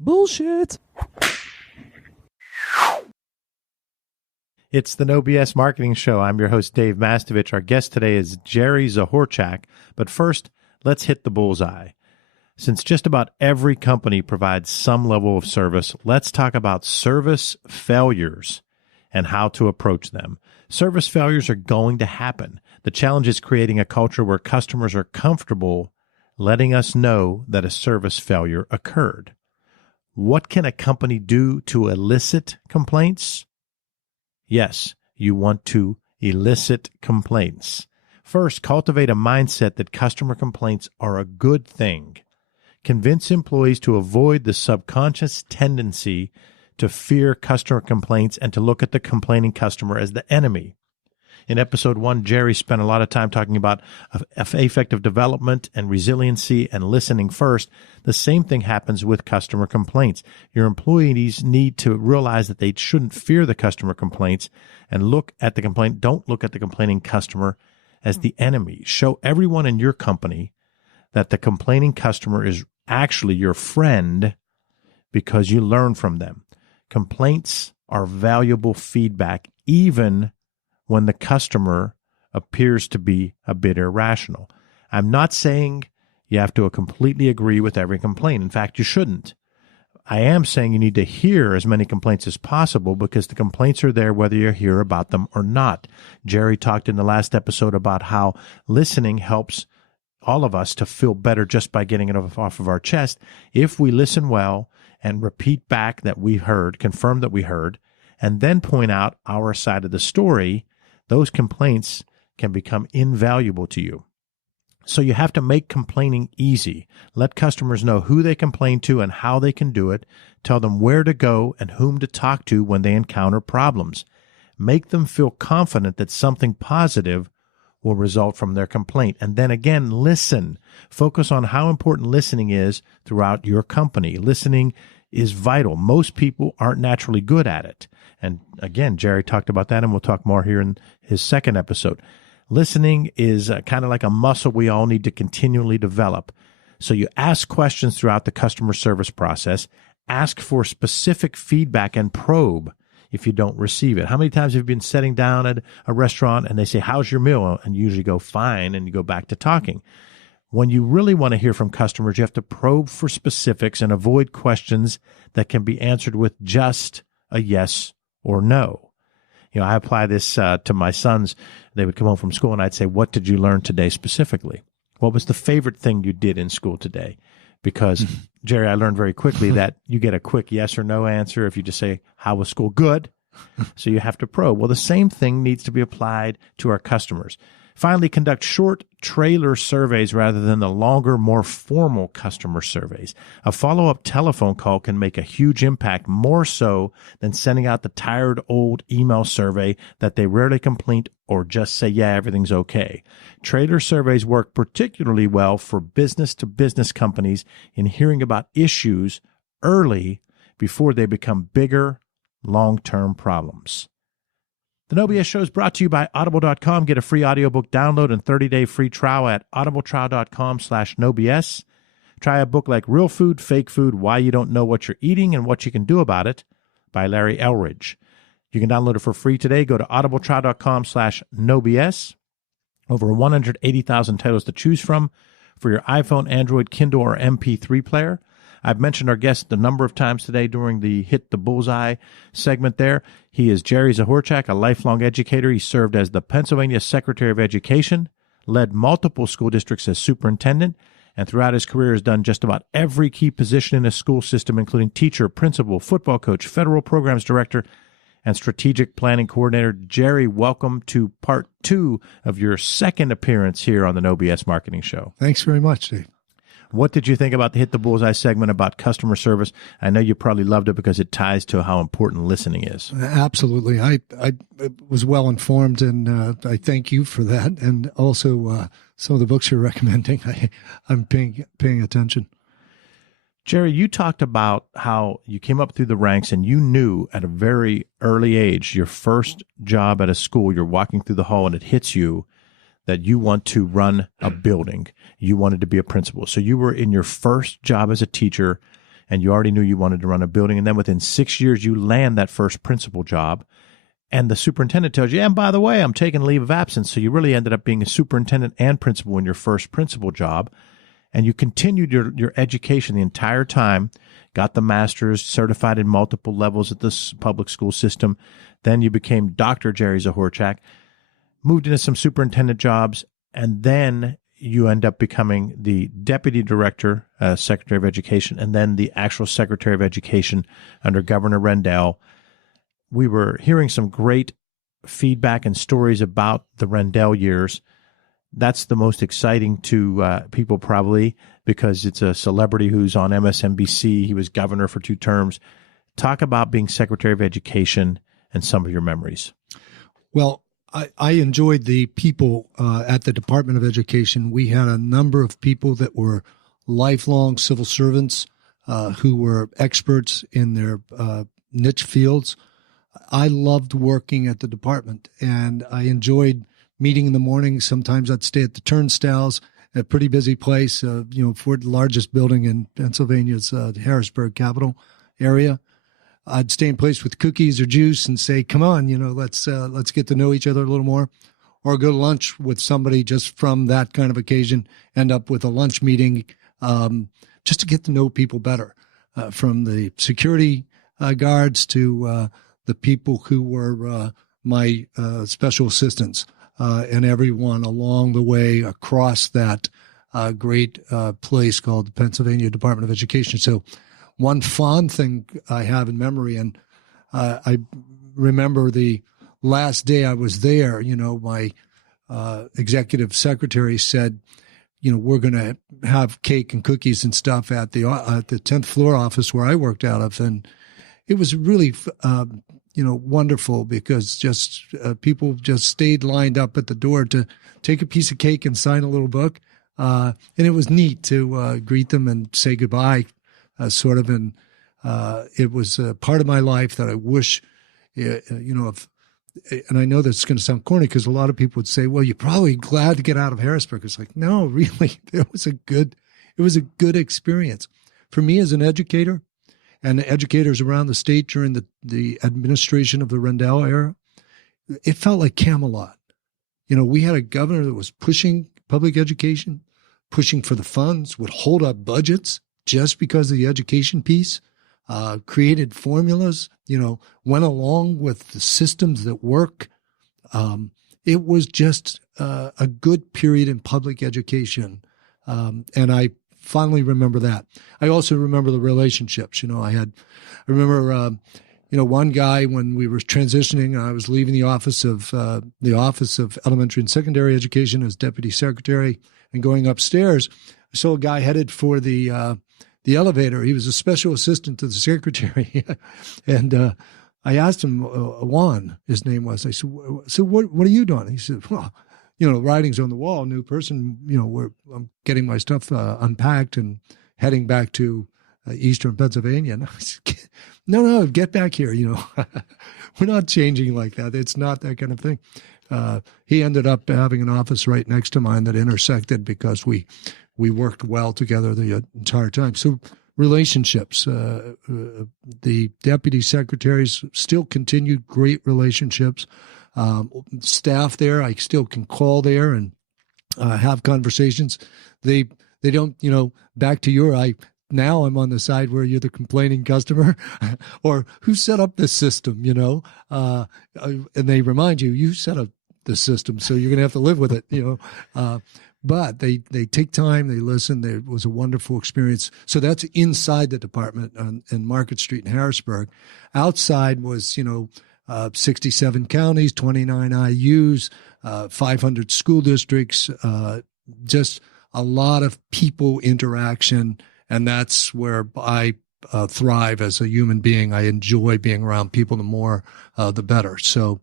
Bullshit. It's the No BS Marketing Show. I'm your host, Dave Mastovich. Our guest today is Jerry Zahorchak. But first, let's hit the bullseye. Since just about every company provides some level of service, let's talk about service failures and how to approach them. Service failures are going to happen. The challenge is creating a culture where customers are comfortable letting us know that a service failure occurred. What can a company do to elicit complaints? Yes, you want to elicit complaints. First, cultivate a mindset that customer complaints are a good thing. Convince employees to avoid the subconscious tendency to fear customer complaints and to look at the complaining customer as the enemy. In episode 1, Jerry spent a lot of time talking about effective development and resiliency and listening first. The same thing happens with customer complaints. Your employees need to realize that they shouldn't fear the customer complaints and look at the complaint. Don't look at the complaining customer as the enemy. Show everyone in your company that the complaining customer is actually your friend because you learn from them. Complaints are valuable feedback, even when the customer appears to be a bit irrational. I'm not saying you have to completely agree with every complaint. In fact, you shouldn't. I am saying you need to hear as many complaints as possible because the complaints are there whether you hear about them or not. Jerry talked in the last episode about how listening helps all of us to feel better just by getting it off of our chest. If we listen well and repeat back that we heard, confirm that we heard, and then point out our side of the story, those complaints can become invaluable to you. So you have to make complaining easy. Let customers know who they complain to and how they can do it. Tell them where to go and whom to talk to when they encounter problems. Make them feel confident that something positive will result from their complaint. And then again, listen. Focus on how important listening is throughout your company. Listening is vital. Most people aren't naturally good at it. And again, Jerry talked about that, and we'll talk more here in his second episode. Listening is kind of like a muscle we all need to continually develop. So you ask questions throughout the customer service process, ask for specific feedback, and probe if you don't receive it. How many times have you been sitting down at a restaurant and they say, "How's your meal?" And you usually go, "Fine," and you go back to talking. When you really want to hear from customers, you have to probe for specifics and avoid questions that can be answered with just a yes or no. You know, I apply this to my sons. They would come home from school and I'd say, "What did you learn today specifically? What was the favorite thing you did in school today?" Because, Jerry, I learned very quickly that you get a quick yes or no answer if you just say, "How was school?" Good. So you have to probe. Well, the same thing needs to be applied to our customers. Finally, conduct short trailer surveys rather than the longer, more formal customer surveys. A follow-up telephone call can make a huge impact, more so than sending out the tired old email survey that they rarely complete or just say, "Yeah, everything's okay." Trailer surveys work particularly well for business-to-business companies in hearing about issues early before they become bigger, long-term problems. The No BS Show is brought to you by Audible.com. Get a free audiobook download and 30-day free trial at audibletrial.com/nobs. Try a book like Real Food, Fake Food, Why You Don't Know What You're Eating and What You Can Do About It by Larry Elridge. You can download it for free today. Go to audibletrial.com/nobs. Over 180,000 titles to choose from for your iPhone, Android, Kindle, or MP3 player. I've mentioned our guest a number of times today during the Hit the Bullseye segment there. He is Jerry Zahorchak, a lifelong educator. He served as the Pennsylvania Secretary of Education, led multiple school districts as superintendent, and throughout his career has done just about every key position in a school system, including teacher, principal, football coach, federal programs director, and strategic planning coordinator. Jerry, welcome to part 2 of your second appearance here on the No BS Marketing Show. Thanks very much, Dave. What did you think about the Hit the Bullseye segment about customer service? I know you probably loved it because it ties to how important listening is. Absolutely. I was well informed, and I thank you for that. And also some of the books you're recommending, I'm paying attention. Jerry, you talked about how you came up through the ranks and you knew at a very early age, your first job at a school, you're walking through the hall and it hits you that you want to run a building. You wanted to be a principal. So you were in your first job as a teacher and you already knew you wanted to run a building. And then within 6 years, you land that first principal job. And the superintendent tells you, and by the way, I'm taking leave of absence. So you really ended up being a superintendent and principal in your first principal job. And you continued your education the entire time, got the master's, certified in multiple levels at this public school system. Then you became Dr. Jerry Zahorchak, moved into some superintendent jobs, and then you end up becoming the deputy director, secretary of education, and then the actual secretary of education under Governor Rendell. We were hearing some great feedback and stories about the Rendell years. That's the most exciting to people probably because it's a celebrity who's on MSNBC. He was governor for 2 terms. Talk about being secretary of education and some of your memories. Well, I enjoyed the people at the Department of Education. We had a number of people that were lifelong civil servants who were experts in their niche fields. I loved working at the department, and I enjoyed meeting in the morning. Sometimes I'd stay at the turnstiles, a pretty busy place, for the largest building in Pennsylvania's Harrisburg capital area. I'd stay in place with cookies or juice and say, come on, let's get to know each other a little more, or go to lunch with somebody just from that kind of occasion, end up with a lunch meeting, just to get to know people better, from the security guards to the people who were my special assistants, and everyone along the way across that great place called the Pennsylvania Department of Education. So one fond thing I have in memory, and I remember the last day I was there, my executive secretary said, we're going to have cake and cookies and stuff at the 10th floor office where I worked out of. And it was really, wonderful because just people just stayed lined up at the door to take a piece of cake and sign a little book. And it was neat to greet them and say goodbye, sort of. And it was a part of my life that I wish, if, and I know that's going to sound corny because a lot of people would say, well, you're probably glad to get out of Harrisburg. It's like, no, really, it was a good experience for me as an educator and educators around the state during the administration of the Rendell era. It felt like Camelot. We had a governor that was pushing public education, pushing for the funds, would hold up budgets just because of the education piece, created formulas, went along with the systems that work. It was just a good period in public education. And I fondly remember that. I also remember the relationships. I remember, one guy when we were transitioning, I was leaving the Office of Elementary and Secondary Education as deputy secretary and going upstairs. I saw a guy headed for the elevator. He was a special assistant to the secretary. And I asked him, Juan, his name was. I said, so what are you doing? He said, well, writing's on the wall, new person, I'm getting my stuff unpacked and heading back to Eastern Pennsylvania. And I said, no, get back here. We're not changing like that. It's not that kind of thing. He ended up having an office right next to mine that intersected because we worked well together the entire time. So relationships, the deputy secretaries still continued great relationships. Staff there, I still can call there and have conversations. They don't, back to now I'm on the side where you're the complaining customer or who set up this system, and they remind you set up the system, so you're going to have to live with it, but they take time, they listen. It was a wonderful experience. So that's inside the department in Market Street in Harrisburg. Outside was, 67 counties, 29 IUs, 500 school districts, just a lot of people interaction. And that's where I thrive as a human being. I enjoy being around people. The more, the better. So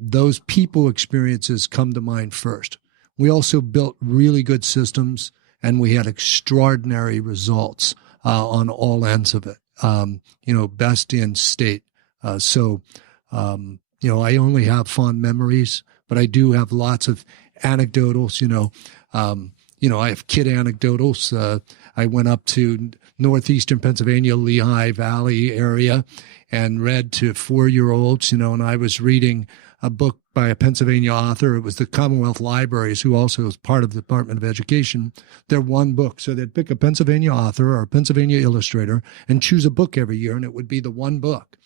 those people experiences come to mind first. We also built really good systems, and we had extraordinary results on all ends of it, best in state. So I only have fond memories, but I do have lots of anecdotals, I have kid anecdotals. I went up to northeastern Pennsylvania, Lehigh Valley area, and read to 4-year-olds, and I was reading a book by a Pennsylvania author. It was the Commonwealth Libraries, who also is part of the Department of Education. They're one book. So they'd pick a Pennsylvania author or a Pennsylvania illustrator and choose a book every year, and it would be the one book.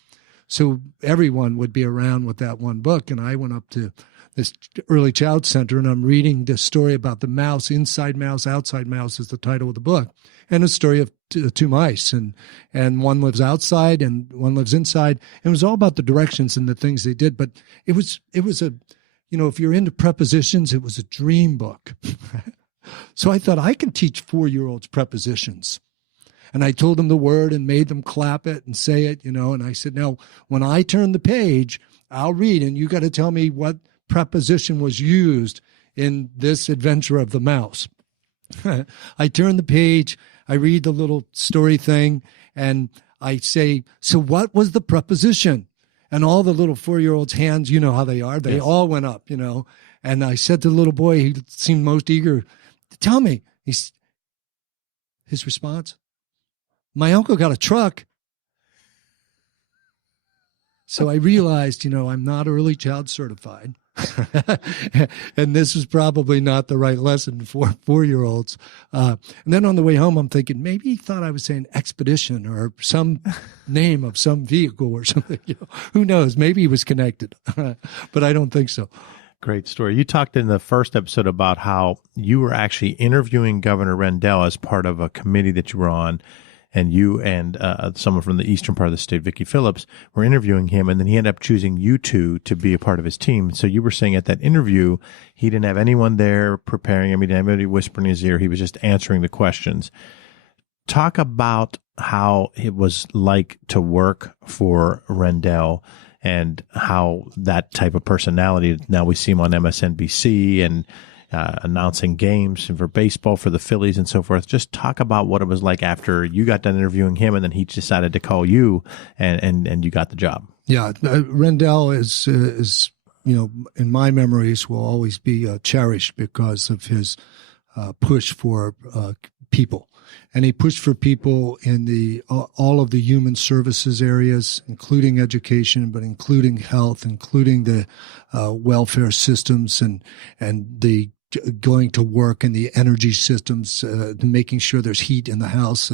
So everyone would be around with that one book. And I went up to this early child center, and I'm reading this story about the mouse. Inside Mouse, Outside Mouse is the title of the book. And a story of two mice, and one lives outside and one lives inside. And it was all about the directions and the things they did. But it was a, if you're into prepositions, it was a dream book. So I thought, I can teach 4-year-olds prepositions. And I told them the word and made them clap it and say it, and I said, now, when I turn the page, I'll read, and you got to tell me what preposition was used in this adventure of the mouse. I turn the page, I read the little story thing, and I say, so what was the preposition? And all the little 4-year-olds' hands, you know how they are, they Yes. all went up, And I said to the little boy, he seemed most eager, tell me. His response, my uncle got a truck. So I realized, I'm not early child certified. And this is probably not the right lesson for 4-year-olds. And then on the way home, I'm thinking, maybe he thought I was saying expedition or some name of some vehicle or something. Who knows? Maybe he was connected, but I don't think so. Great story. You talked in the first episode about how you were actually interviewing Governor Rendell as part of a committee that you were on, and you and someone from the eastern part of the state, Vicki Phillips, were interviewing him, and then he ended up choosing you two to be a part of his team. So you were saying at that interview, he didn't have anyone there preparing him. He didn't have anybody whispering in his ear. He was just answering the questions. Talk about how it was like to work for Rendell and how that type of personality, now we see him on MSNBC and announcing games and for baseball for the Phillies and so forth. Just talk about what it was like after you got done interviewing him and then he decided to call you and you got the job. Yeah, Rendell is in my memories will always be cherished because of his push for people. And he pushed for people in all of the human services areas, including education, but including health, including the welfare systems and the going to work and the energy systems, making sure there's heat in the house,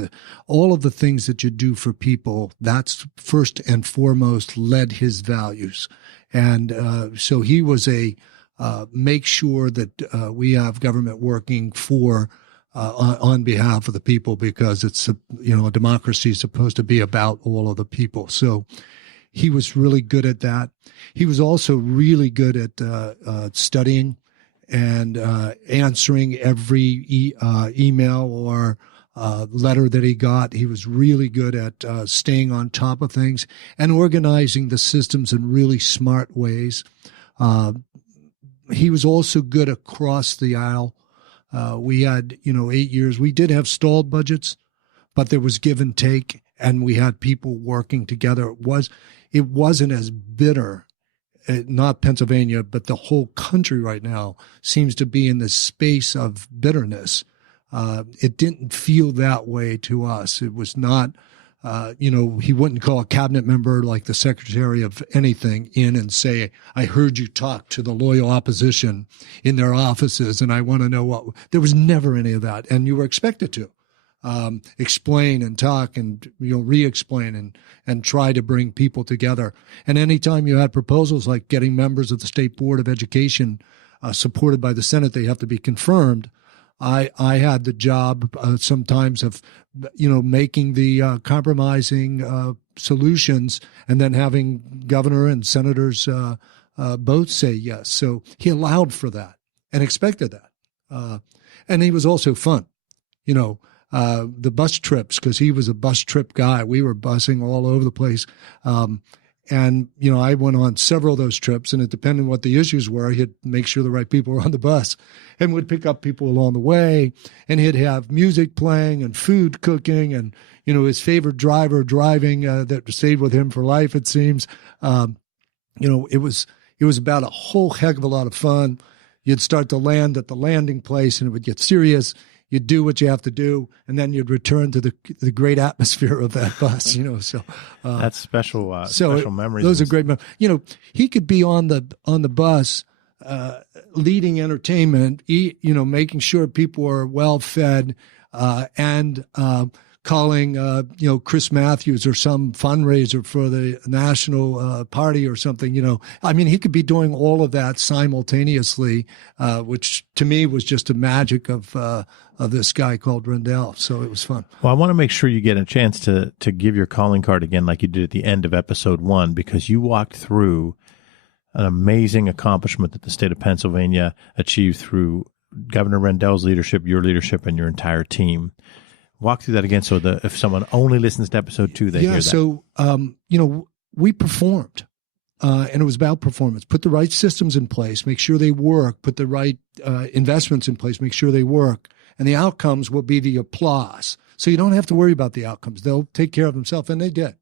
all of the things that you do for people, that's first and foremost led his values. And so he was make sure that we have government working for on behalf of the people, because it's a democracy is supposed to be about all of the people. So he was really good at that. He was also really good at studying and answering every email or letter that he got. He was really good at staying on top of things and organizing the systems in really smart ways. He was also good across the aisle. We had, 8 years. We did have stalled budgets, but there was give and take, and we had people working together. It wasn't as bitter. Not Pennsylvania, but the whole country right now seems to be in this space of bitterness. It didn't feel that way to us. It was not, he wouldn't call a cabinet member like the secretary of anything in and say, I heard you talk to the loyal opposition in their offices and I want to know what. There was never any of that. And you were expected to explain and talk and, re-explain and try to bring people together. And anytime you had proposals like getting members of the State Board of Education supported by the Senate, they have to be confirmed. I had the job sometimes of, making the compromising solutions and then having governor and senators both say yes. So he allowed for that and expected that. And he was also fun, the bus trips, because he was a bus trip guy. We were busing all over the place. And, I went on several of those trips, and it depended on what the issues were. He'd make sure the right people were on the bus and would pick up people along the way. And he'd have music playing and food cooking and, his favorite driver driving that stayed with him for life, it seems. It was about a whole heck of a lot of fun. You'd start to land at the landing place, and it would get serious. You'd do what you have to do, and then you'd return to the great atmosphere of that bus. So that's special memories. Those are great. He could be on the bus, leading entertainment, making sure people are well fed, and calling Chris Matthews or some fundraiser for the national party or something. He could be doing all of that simultaneously, which to me was just a magic of this guy called Rendell. So it was fun. Well, I want to make sure you get a chance to give your calling card again, like you did at the end of episode 1, because you walked through an amazing accomplishment that the state of Pennsylvania achieved through Governor Rendell's leadership, your leadership, and your entire team. Walk through that again, so that if someone only listens to episode 2, they hear that. So we performed, and it was about performance. Put the right systems in place, make sure they work. Put the right investments in place, make sure they work, and the outcomes will be the applause. So you don't have to worry about the outcomes; they'll take care of themselves, and they did.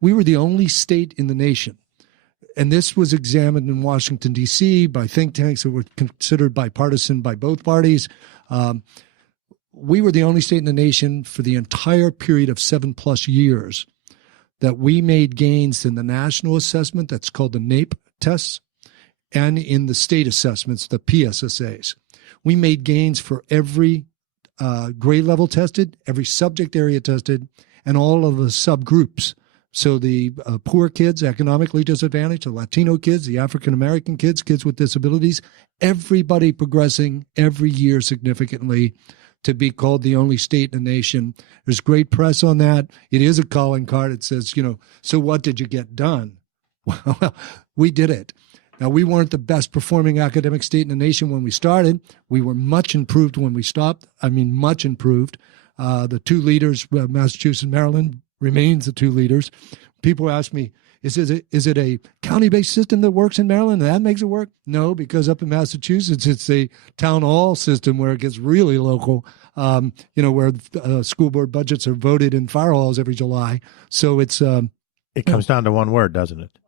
We were the only state in the nation, and this was examined in Washington D.C. by think tanks that were considered bipartisan by both parties. We were the only state in the nation for the entire period of 7+ years that we made gains in the national assessment, that's called the NAEP tests, and in the state assessments, the PSSAs. We made gains for every grade level tested, every subject area tested, and all of the subgroups. So the poor kids, economically disadvantaged, the Latino kids, the African-American kids, kids with disabilities, everybody progressing every year significantly to be called the only state in the nation. There's great press on that. It is a calling card. It says, so what did you get done? Well, we did it. Now, we weren't the best performing academic state in the nation when we started. We were much improved when we stopped. Much improved. The two leaders, Massachusetts and Maryland, remains the two leaders. People ask me, is it a county-based system that works in Maryland and that makes it work? No, because up in Massachusetts, it's a town hall system where it gets really local, where school board budgets are voted in fire halls every July. So it's... it comes down to one word, doesn't it?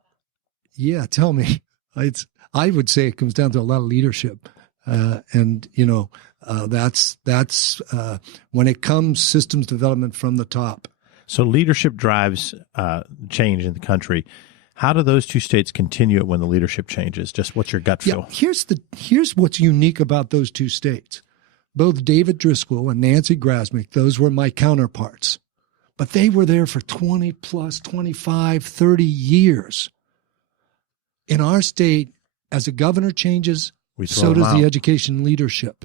Yeah, tell me. I would say it comes down to a lot of leadership. That's when it comes systems development from the top. So leadership drives change in the country. How do those two states continue it when the leadership changes? Just what's your gut feel? Yeah, here's what's unique about those two states. Both David Driscoll and Nancy Grasmick, those were my counterparts. But they were there for 20 plus, 25, 30 years. In our state, as a governor changes, so does the education leadership,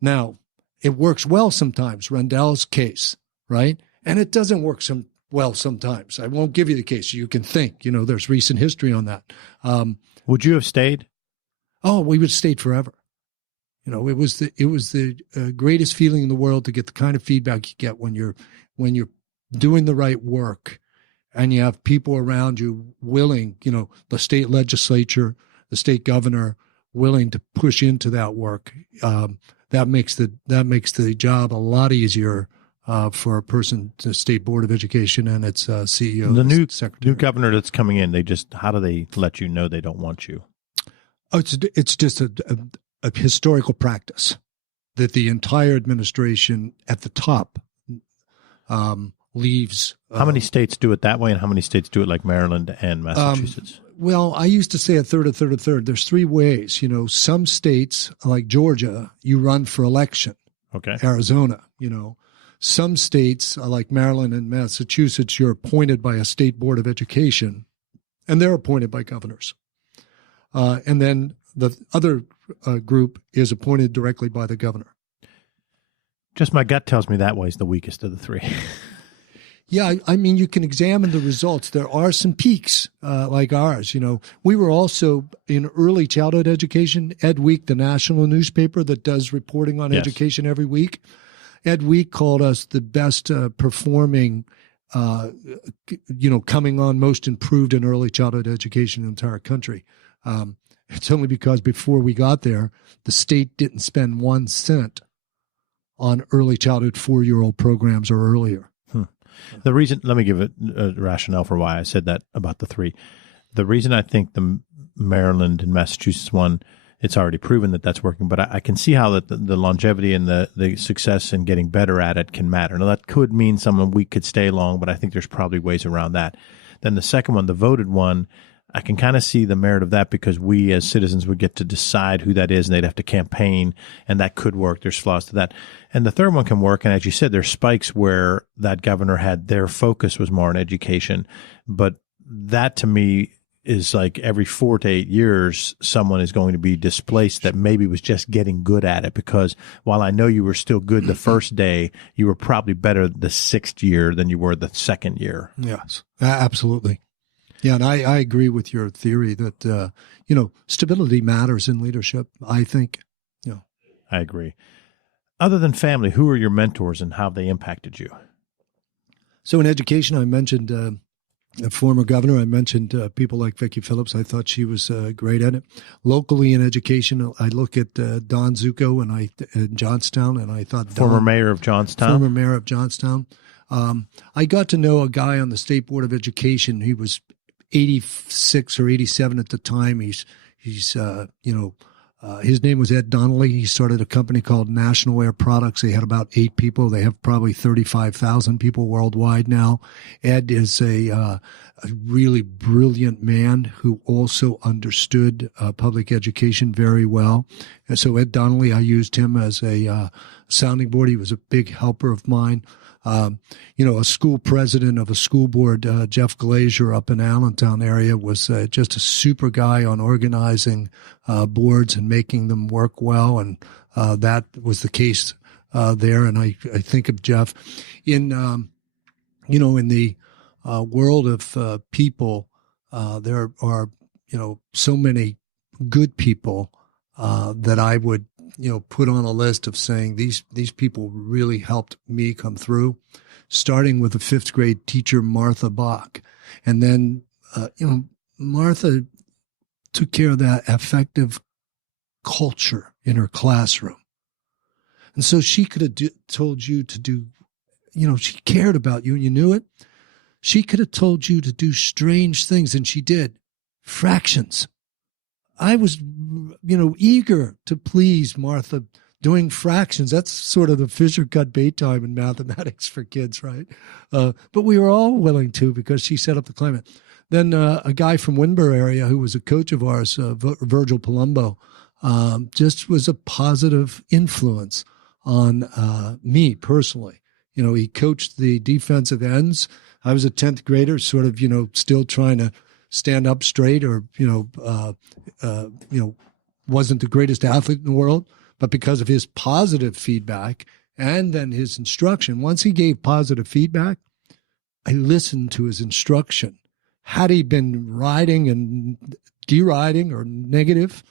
Now, it works well sometimes, Rendell's case, right? And it doesn't work well sometimes. I won't give you the case. You can think, there's recent history on that. Would you have stayed? Oh, we would have stayed forever. It was the greatest feeling in the world to get the kind of feedback you get when you're doing the right work and you have people around you willing, the state legislature, the state governor willing to push into that work. That makes the job a lot easier. For a person, the State Board of Education and its CEO, the new secretary. New governor that's coming in, how do they let you know they don't want you? Oh, it's just a historical practice that the entire administration at the top leaves. How many states do it that way, and how many states do it like Maryland and Massachusetts? Well, I used to say a third. There's 3 ways. Some states like Georgia, you run for election. Okay. Arizona, Some states, like Maryland and Massachusetts, you're appointed by a state board of education, and they're appointed by governors. And then the other group is appointed directly by the governor. Just my gut tells me that way is the weakest of the 3. Yeah, you can examine the results. There are some peaks like ours. We were also in early childhood education, Ed Week, the national newspaper that does reporting on education every week. Ed Week called us the best performing, coming on most improved in early childhood education in the entire country. It's only because before we got there, the state didn't spend 1 cent on early childhood 4-year-old programs or earlier. The reason, let me give a rationale for why I said that about the 3. The reason I think the Maryland and Massachusetts one it's already proven that that's working. But I can see how the longevity and the success in getting better at it can matter. Now, that could mean someone we could stay long, but I think there's probably ways around that. Then the second one, the voted one, I can kind of see the merit of that because we as citizens would get to decide who that is, and they'd have to campaign, and that could work. There's flaws to that. And the third one can work. And as you said, there's spikes where that governor had their focus was more on education. But that to me is like every 4 to 8 years, someone is going to be displaced that maybe was just getting good at it. Because while I know you were still good the first day, you were probably better the 6th year than you were the 2nd year. Yes, absolutely. Yeah, and I agree with your theory that, stability matters in leadership, I think. I agree. Other than family, who are your mentors and how have they impacted you? So in education, I mentioned a former governor. I mentioned people like Vicki Phillips. I thought she was great at it. Locally in education, I look at Don Zucco in Johnstown, and I thought Former mayor of Johnstown. I got to know a guy on the State Board of Education. He was 86 or 87 at the time. His name was Ed Donnelly. He started a company called National Air Products. They had about 8 people. They have probably 35,000 people worldwide now. Ed is a really brilliant man who also understood public education very well. And so Ed Donnelly, I used him as a sounding board. He was a big helper of mine. A school president of a school board, Jeff Glazier up in Allentown area, was just a super guy on organizing boards and making them work well. And that was the case there. And I think of Jeff in the world of people, there are, so many good people that I would put on a list of saying these people really helped me come through, starting with a 5th grade teacher, Martha Bach. And then, Martha took care of that effective culture in her classroom. And so she could have told you to do, she cared about you and you knew it. She could have told you to do strange things, and she did. Fractions. I was, eager to please Martha doing fractions. That's sort of the Fisher-cut bait time in mathematics for kids, right? But we were all willing to because she set up the climate. Then a guy from Windber area who was a coach of ours, Virgil Palumbo, just was a positive influence on me personally. He coached the defensive ends. I was a 10th grader, sort of, still trying to stand up straight, or wasn't the greatest athlete in the world, but because of his positive feedback and then his instruction. Once he gave positive feedback, I listened to his instruction. Had he been riding and deriding or negative,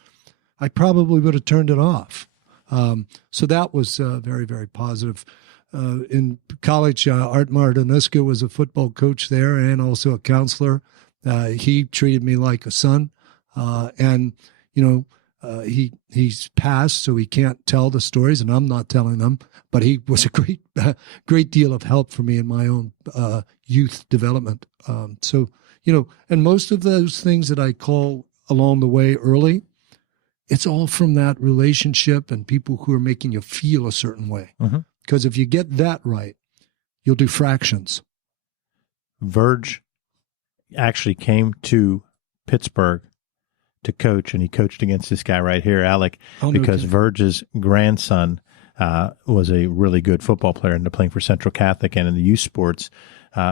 I probably would have turned it off. So that was very, very positive. In college, Art Martinescu was a football coach there and also a counselor. He treated me like a son, he's passed, so he can't tell the stories, and I'm not telling them. But he was a great deal of help for me in my own youth development. And most of those things that I call along the way early, it's all from that relationship and people who are making you feel a certain way. Because if you get that right, you'll do fractions. Verge actually came to Pittsburgh to coach, and he coached against this guy right here, Alec, because Verge's grandson was a really good football player and playing for Central Catholic, and in the youth sports,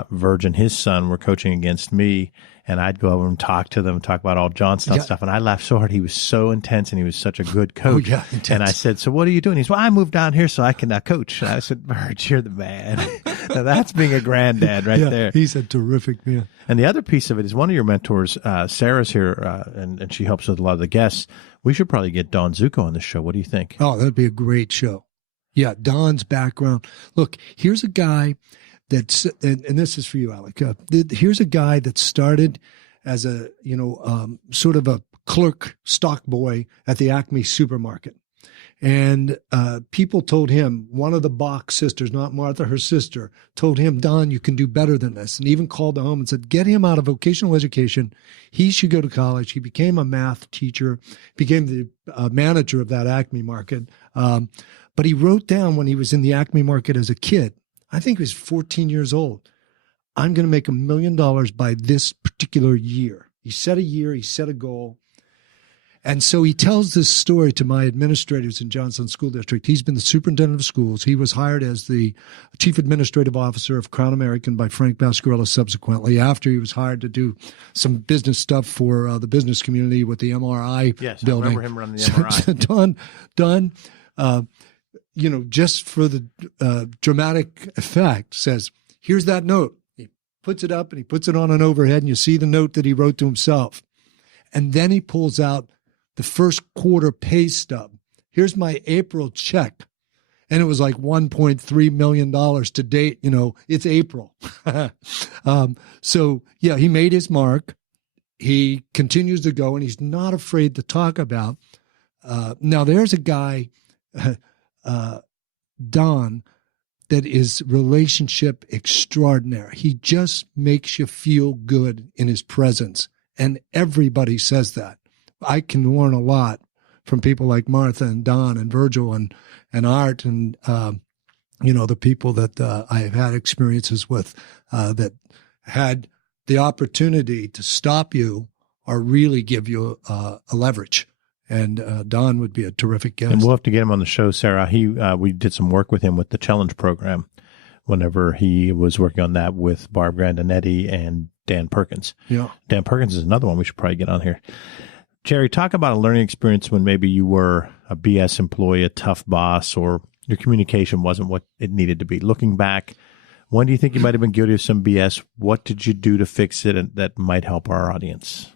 Verge and his son were coaching against me, and I'd go over and talk to them, talk about all Johnstown stuff, and I laughed so hard. He was so intense, and he was such a good coach. Intense. And I said, so what are you doing? He's, well, I moved down here so I can coach. And I said, Verge, you're the man. Now that's being a granddad right there. He's a terrific man. And the other piece of it is one of your mentors, Sarah's here, and she helps with a lot of the guests. We should probably get Don Zucco on the show. What do you think? Oh, that'd be a great show. Yeah, Don's background. Look, here's a guy that's, and this is for you, Alec. Here's a guy that started as a, sort of a clerk stock boy at the Acme supermarket. And people told him, one of the Bach sisters, not Martha, her sister, told him, Don, you can do better than this. And even called the home and said, get him out of vocational education. He should go to college. He became a math teacher, became the manager of that Acme market. But he wrote down when he was in the Acme market as a kid, I think he was 14 years old, I'm going to make $1 million by this particular year. He set a year, he set a goal. And so he tells this story to my administrators in Johnstown School District. He's been the superintendent of schools. He was hired as the chief administrative officer of Crown American by Frank Pasquarella subsequently, after he was hired to do some business stuff for the business community with the MRI building. I remember him running the MRI. So Don, just for the dramatic effect, says, here's that note. He puts it up and he puts it on an overhead, and you see the note that he wrote to himself. And then he pulls out the first quarter pay stub. Here's my April check. And it was like $1.3 million to date. It's April. So, yeah, he made his mark. He continues to go, and he's not afraid to talk about. Now, there's a guy, Don, that is relationship extraordinary. He just makes you feel good in his presence. And everybody says that. I can learn a lot from people like Martha and Don and Virgil and Art and, the people that I have had experiences with that had the opportunity to stop you or really give you a leverage. And Don would be a terrific guest. And we'll have to get him on the show, Sarah. We did some work with him with the Challenge program whenever he was working on that with Barb Grandinetti and Dan Perkins. Yeah. Dan Perkins is another one we should probably get on here. Jerry, talk about a learning experience when maybe you were a BS employee, a tough boss, or your communication wasn't what it needed to be. Looking back, when do you think you might have been guilty of some BS? What did you do to fix it, and that might help our audience?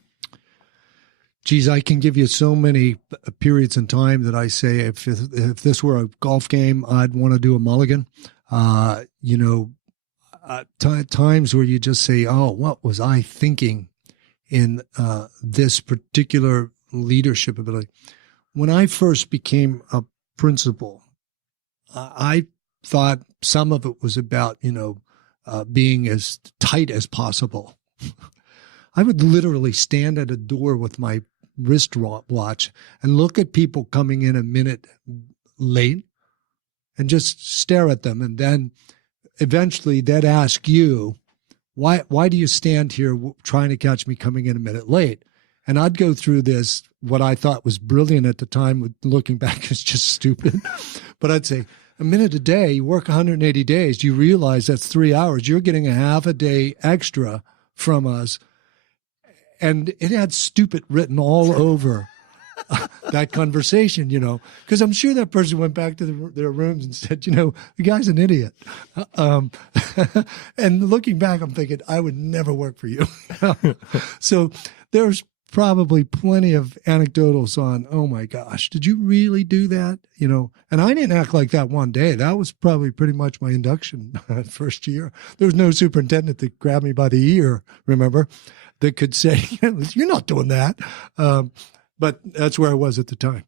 Geez, I can give you so many periods in time that I say if this were a golf game, I'd want to do a mulligan. Times where you just say, oh, what was I thinking in this particular leadership ability? When I first became a principal, I thought some of it was about, being as tight as possible. I would literally stand at a door with my wristwatch and look at people coming in a minute late and just stare at them. And then eventually they'd ask you, why do you stand here trying to catch me coming in a minute late? And I'd go through this, what I thought was brilliant at the time, looking back is just stupid. But I'd say, a minute a day, you work 180 days, you realize that's 3 hours. You're getting a half a day extra from us. And it had stupid written all over that conversation, because I'm sure that person went back to their rooms and said, the guy's an idiot. And looking back, I'm thinking, I would never work for you. So there's probably plenty of anecdotals on, oh my gosh, did you really do that? And I didn't act like that one day. That was probably pretty much my induction first year. There was no superintendent that grabbed me by the ear, remember, that could say, you're not doing that. But that's where I was at the time.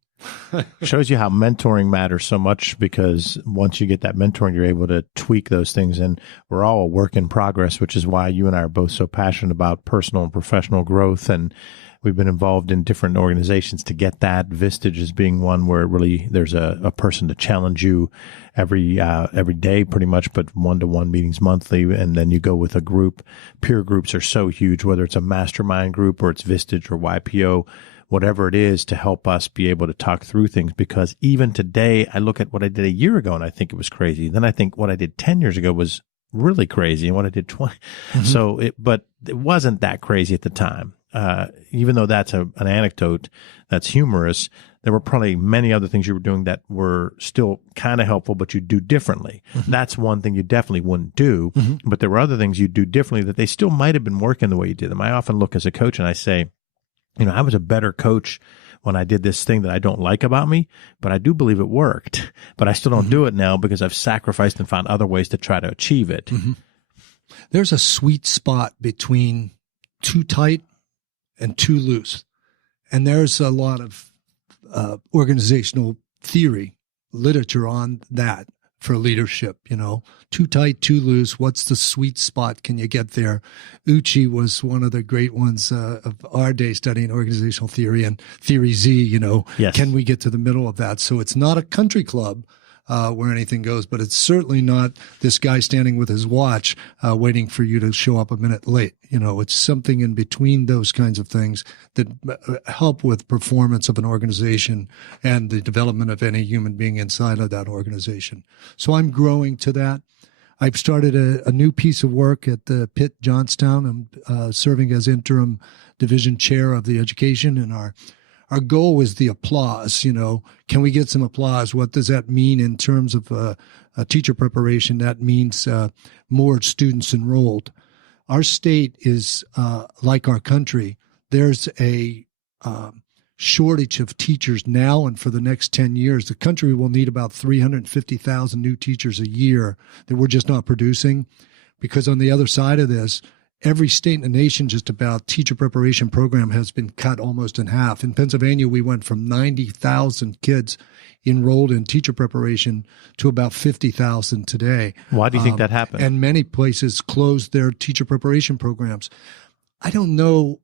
Shows you how mentoring matters so much, because once you get that mentoring, you're able to tweak those things. And we're all a work in progress, which is why you and I are both so passionate about personal and professional growth. And we've been involved in different organizations to get that. Vistage is being one where really there's a person to challenge you every day pretty much, but one-to-one meetings monthly. And then you go with a group. Peer groups are so huge, whether it's a mastermind group or it's Vistage or YPO, whatever it is, to help us be able to talk through things. Because even today, I look at what I did a year ago and I think it was crazy. Then I think what I did 10 years ago was really crazy, and what I did 20. Mm-hmm. But it wasn't that crazy at the time. Even though that's an anecdote that's humorous, there were probably many other things you were doing that were still kind of helpful, but you do differently. Mm-hmm. That's one thing you definitely wouldn't do, mm-hmm. but there were other things you do differently that they still might have been working the way you did them. I often look as a coach and I say, I was a better coach when I did this thing that I don't like about me, but I do believe it worked. But I still don't mm-hmm. do it now because I've sacrificed and found other ways to try to achieve it. Mm-hmm. There's a sweet spot between too tight and too loose. And there's a lot of organizational theory, literature on that for leadership, too tight, too loose. What's the sweet spot? Can you get there? Uchi was one of the great ones of our day studying organizational theory and Theory Z, Yes. Can we get to the middle of that? So it's not a country club where anything goes, but it's certainly not this guy standing with his watch waiting for you to show up a minute late. It's something in between those kinds of things that help with performance of an organization and the development of any human being inside of that organization. So I'm growing to that. I've started a new piece of work at the Pitt Johnstown. I'm serving as interim division chair of the education, and our goal is the applause. Can we get some applause? What does that mean in terms of a teacher preparation? That means more students enrolled. Our state is like our country. There's a shortage of teachers now and for the next 10 years. The country will need about 350,000 new teachers a year that we're just not producing, because on the other side of this, every state in the nation just about teacher preparation program has been cut almost in half. In Pennsylvania, we went from 90,000 kids enrolled in teacher preparation to about 50,000 today. Why do you think that happened? And many places closed their teacher preparation programs. I don't know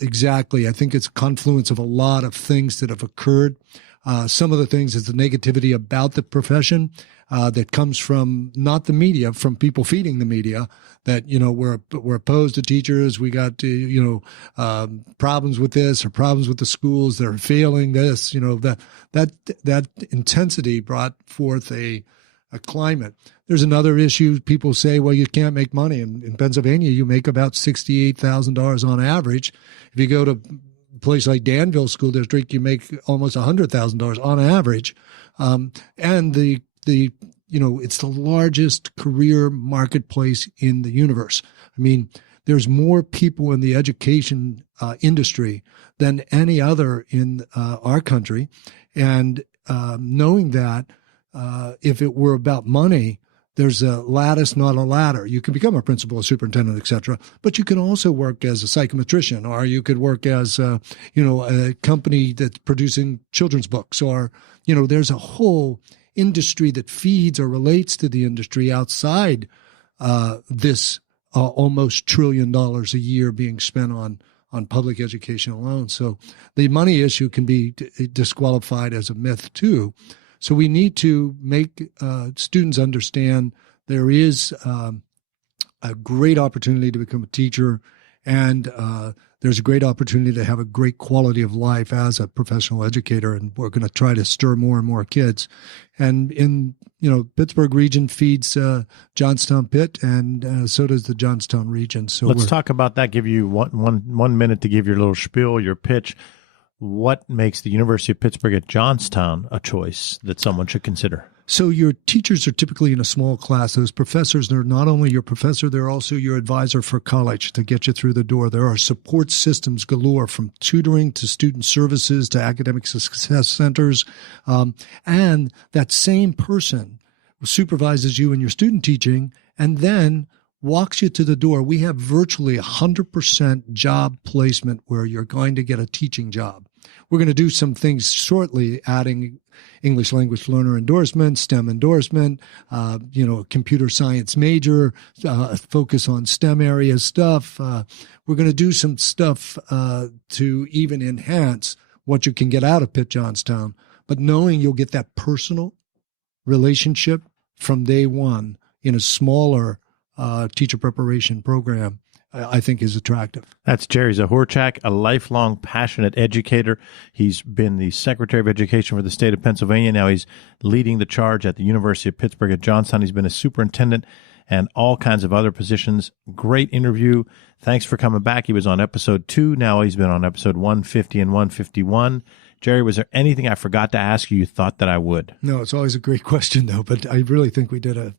exactly. I think it's a confluence of a lot of things that have occurred. Some of the things is the negativity about the profession that comes from not the media, from people feeding the media, that, we're opposed to teachers. We got, problems with this or problems with the schools. They're failing this, that intensity brought forth a climate. There's another issue. People say, well, you can't make money. In Pennsylvania, you make about $68,000 on average. If you go to a place like Danville School District, you make almost $100,000 on average. And it's the largest career marketplace in the universe. I mean, there's more people in the education industry than any other in our country. And knowing that, if it were about money, there's a lattice, not a ladder. You can become a principal, a superintendent, et cetera, but you can also work as a psychometrician, or you could work as, a company that's producing children's books, or, there's a whole industry that feeds or relates to the industry outside this almost $1 trillion a year being spent on public education alone. So the money issue can be disqualified as a myth too. So we need to make students understand there is a great opportunity to become a teacher, and there's a great opportunity to have a great quality of life as a professional educator. And we're going to try to stir more and more kids. And in Pittsburgh region feeds Johnstown Pitt, and so does the Johnstown region. So let's talk about that. Give you one minute to give your little spiel, your pitch. What makes the University of Pittsburgh at Johnstown a choice that someone should consider? So your teachers are typically in a small class. Those professors, they're not only your professor, they're also your advisor for college to get you through the door. There are support systems galore, from tutoring to student services to academic success centers. And that same person supervises you in your student teaching and then walks you to the door. We have virtually 100% job placement where you're going to get a teaching job. We're going to do some things shortly, adding English language learner endorsement, STEM endorsement, computer science major, focus on STEM area stuff. We're going to do some stuff to even enhance what you can get out of Pitt Johnstown, but knowing you'll get that personal relationship from day one in a smaller teacher preparation program, I think is attractive. That's Jerry Zahorchak, a lifelong passionate educator. He's been the Secretary of Education for the state of Pennsylvania. Now he's leading the charge at the University of Pittsburgh at Johnstown. He's been a superintendent and all kinds of other positions. Great interview. Thanks for coming back. He was on episode 2. Now he's been on episode 150 and 151. Jerry, was there anything I forgot to ask you thought that I would? No, it's always a great question, though, but I really think we did a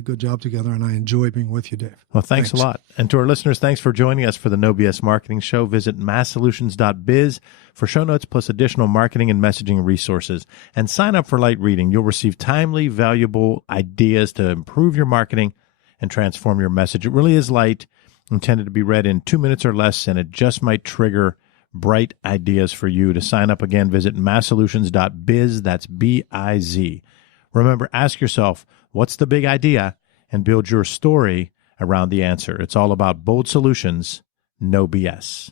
good job together, and I enjoy being with you, Dave. Well, thanks a lot. And to our listeners, thanks for joining us for the No BS Marketing Show. Visit masssolutions.biz for show notes plus additional marketing and messaging resources. And sign up for Light Reading. You'll receive timely, valuable ideas to improve your marketing and transform your message. It really is light, intended to be read in 2 minutes or less, and it just might trigger bright ideas for you. To sign up again, visit masssolutions.biz. That's B-I-Z. Remember, ask yourself, what's the big idea? And build your story around the answer. It's all about bold solutions, no BS.